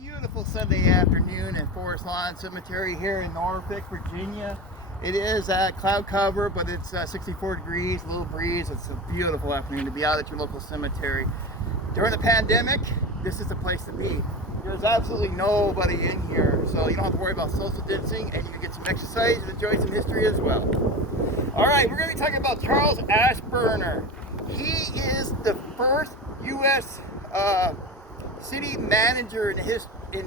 Beautiful Sunday afternoon at Forest Lawn Cemetery here in Norfolk, Virginia. It is cloud cover, but it's 64 degrees, a little breeze. It's a beautiful afternoon to be out at your local cemetery. During the pandemic, this is the place to be. There's absolutely nobody in here, so you don't have to worry about social distancing, and you can get some exercise and enjoy some history as well. All right, we're going to be talking about Charles Ashburner. He is the first U.S. City manager in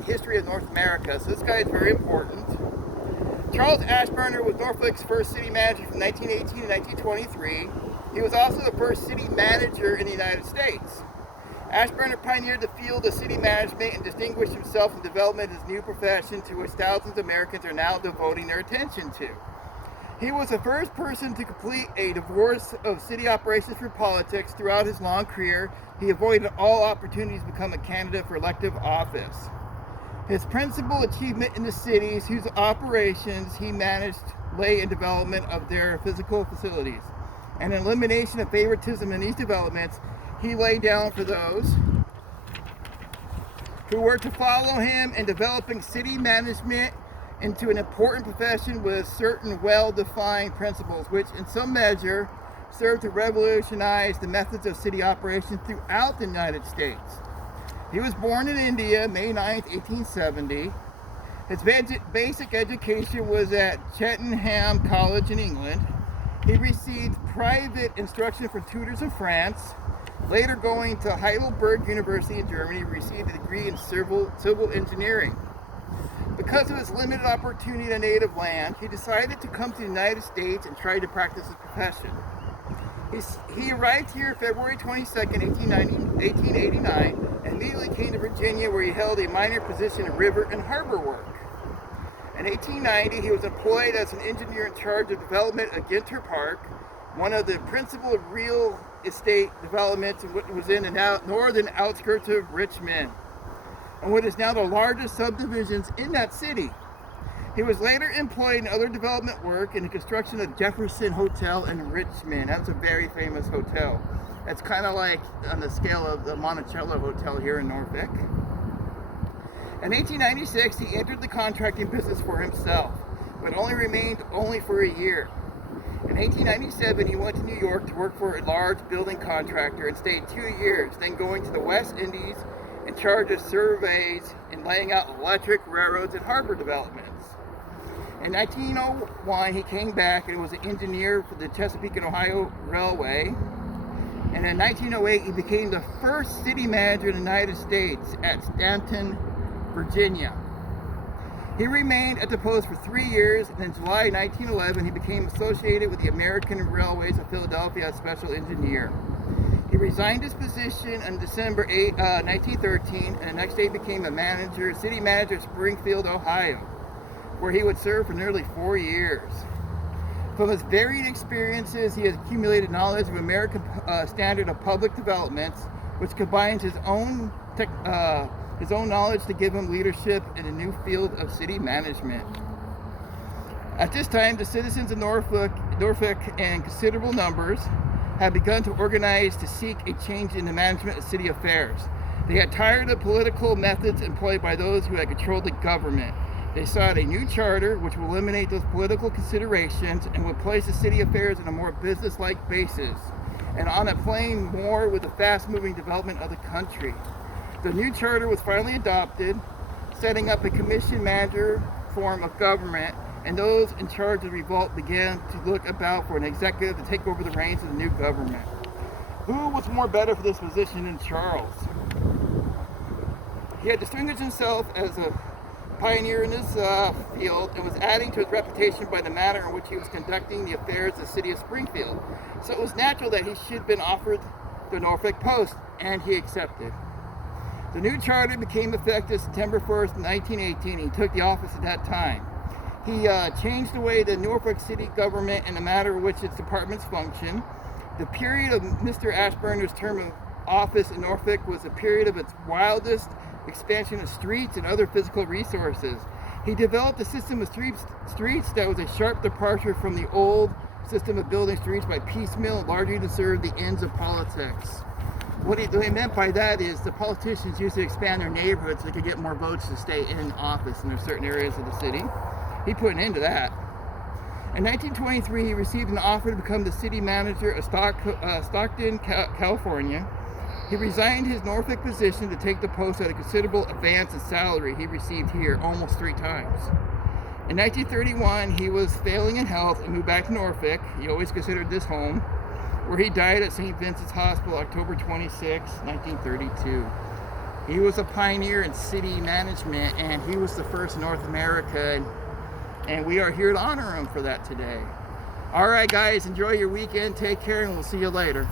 history of North America, so this guy is very important. Charles Ashburner was Norfolk's first city manager from 1918 to 1923. He was also the first city manager in the United States. Ashburner pioneered the field of city management and distinguished himself in development of his new profession to which thousands of Americans are now devoting their attention to. He was the first person to complete a divorce of city operations from politics. Throughout his long career, he avoided all opportunities to become a candidate for elective office. His principal achievement in the cities whose operations he managed lay in development of their physical facilities and elimination of favoritism in these developments. He laid down for those who were to follow him in developing city management into an important profession with certain well-defined principles, which in some measure served to revolutionize the methods of city operations throughout the United States. He was born in India, May 9, 1870. His basic education was at Cheltenham College in England. He received private instruction from tutors in France. Later going to Heidelberg University in Germany, he received a degree in civil engineering. Because of his limited opportunity in a native land, he decided to come to the United States and try to practice his profession. He arrived here February 22nd, 1889, and immediately came to Virginia, where he held a minor position in river and harbor work. In 1890, he was employed as an engineer in charge of development at Ginter Park, one of the principal real estate developments in what was in the northern outskirts of Richmond, and what is now the largest subdivisions in that city. He was later employed in other development work in the construction of Jefferson Hotel in Richmond. That's a very famous hotel. It's kind of like on the scale of the Monticello Hotel here in Norfolk. In 1896, he entered the contracting business for himself, but remained for a year. In 1897, he went to New York to work for a large building contractor and stayed 2 years, then going to the West Indies in charge of surveys and laying out electric, railroads, and harbor developments. In 1901, he came back and was an engineer for the Chesapeake and Ohio Railway. And in 1908, he became the first city manager in the United States at Staunton, Virginia. He remained at the post for 3 years, and in July 1911, he became associated with the American Railways of Philadelphia as special engineer. He resigned his position on December 8, 1913, and the next day became a city manager of Springfield, Ohio, where he would serve for nearly 4 years. From his varied experiences, he has accumulated knowledge of American standard of public developments, which combines his own knowledge to give him leadership in a new field of city management. At this time, the citizens of Norfolk in considerable numbers had begun to organize to seek a change in the management of city affairs. They had tired of political methods employed by those who had controlled the government. They sought a new charter which would eliminate those political considerations and would place the city affairs on a more business-like basis and on a plane more with the fast-moving development of the country. The new charter was finally adopted, setting up a commission manager form of government, and those in charge of the revolt began to look about for an executive to take over the reins of the new government. Who was more better for this position than Charles? He had distinguished himself as a pioneer in his field and was adding to his reputation by the manner in which he was conducting the affairs of the city of Springfield. So it was natural that he should have been offered the Norfolk post, and he accepted. The new charter became effective September 1st, 1918. He took the office at that time. He changed the way the Norfolk city government and the manner in which its departments function. The period of Mr. Ashburner's term of office in Norfolk was a period of its wildest expansion of streets and other physical resources. He developed a system of streets that was a sharp departure from the old system of building streets by piecemeal, largely to serve the ends of politics. What he meant by that is the politicians used to expand their neighborhoods so they could get more votes to stay in office in certain areas of the city. He put an end to that. In 1923, he received an offer to become the city manager of Stockton, California. He resigned his Norfolk position to take the post at a considerable advance in salary he received here almost 3 times. In 1931, he was failing in health and moved back to Norfolk. He always considered this home, where he died at St. Vincent's Hospital October 26, 1932. He was a pioneer in city management, and he was the first in North America, and we are here to honor him for that today. All right, guys, enjoy your weekend. Take care, and we'll see you later.